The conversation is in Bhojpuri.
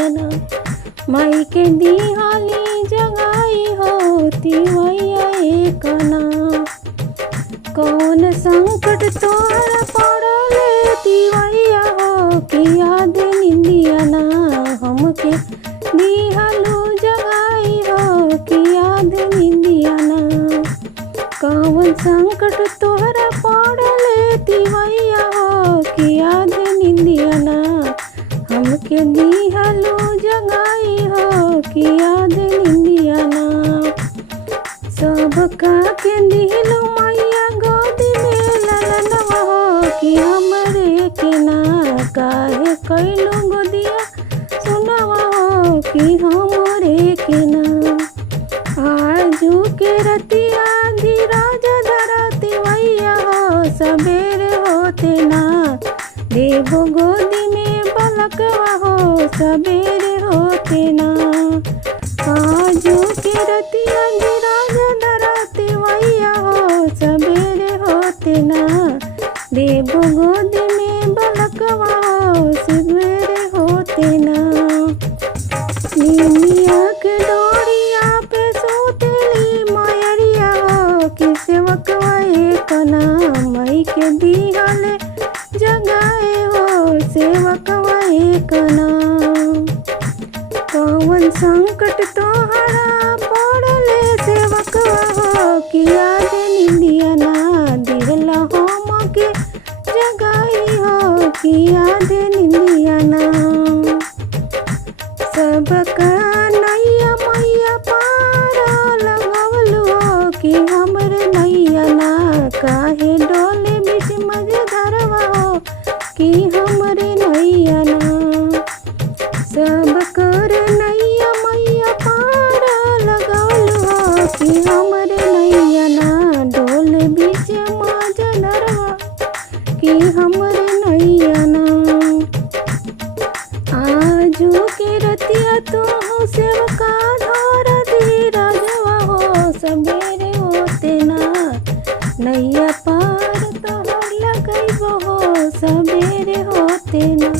कना। माई के दिहाली जगाई होती वैया कना। कौन संकट तोहरा पड़ले तिवैया हो कि याद निंदिया ना। हमके दिहालू जगाई हो कि याद निंदिया ना। कौन संकट तोहरा पड़ले तिवैया हो कि याद निंदिया ना। हमके दिहालू जगाई हो कि याद निंदिया ना। सबका के दिलो मैया गोदी में ललनवा हो कि हमरे के ना। काहे कैलो गोदिया सुनवा हो कि हमरे के ना। आजू के रतिया धीरज धरती वैया हो सबेरे होते ना। देवो गोदी में बलकवा हो सबेरे होते ना। आजू के रतिया धीरज धरती वैया हो सबेरे होते ना। देवो गोदी में बलकवा हो सबेरे होते ना। निमिया के डोरिया पे सोतेली मयरिया हो कि सेवकवा कना। मई के दिहले जगाए हो सेवकवा कना। कौन संकट तोहरा पड़ले सेवकवा हो कि याद निंदिया ना। दिहला हमके जगाई हो कि याद निंदिया ना। सबका नैया मैया पार लगवलू हो कि हमरे नैया ना। काहे डोले बीच मझधरवा हो कि हमरे नैया ना। सब कर नैया मैया पार लगवलू हो कि हमरे नैया ना। डोले बीच मझधरवा कि हमरे नैया ना। आजू के रतिया तू सेवका धर धीरजवा हो सबेरे होते ना। नैया पार तोहर लगैबो हो सबेरे होते ना।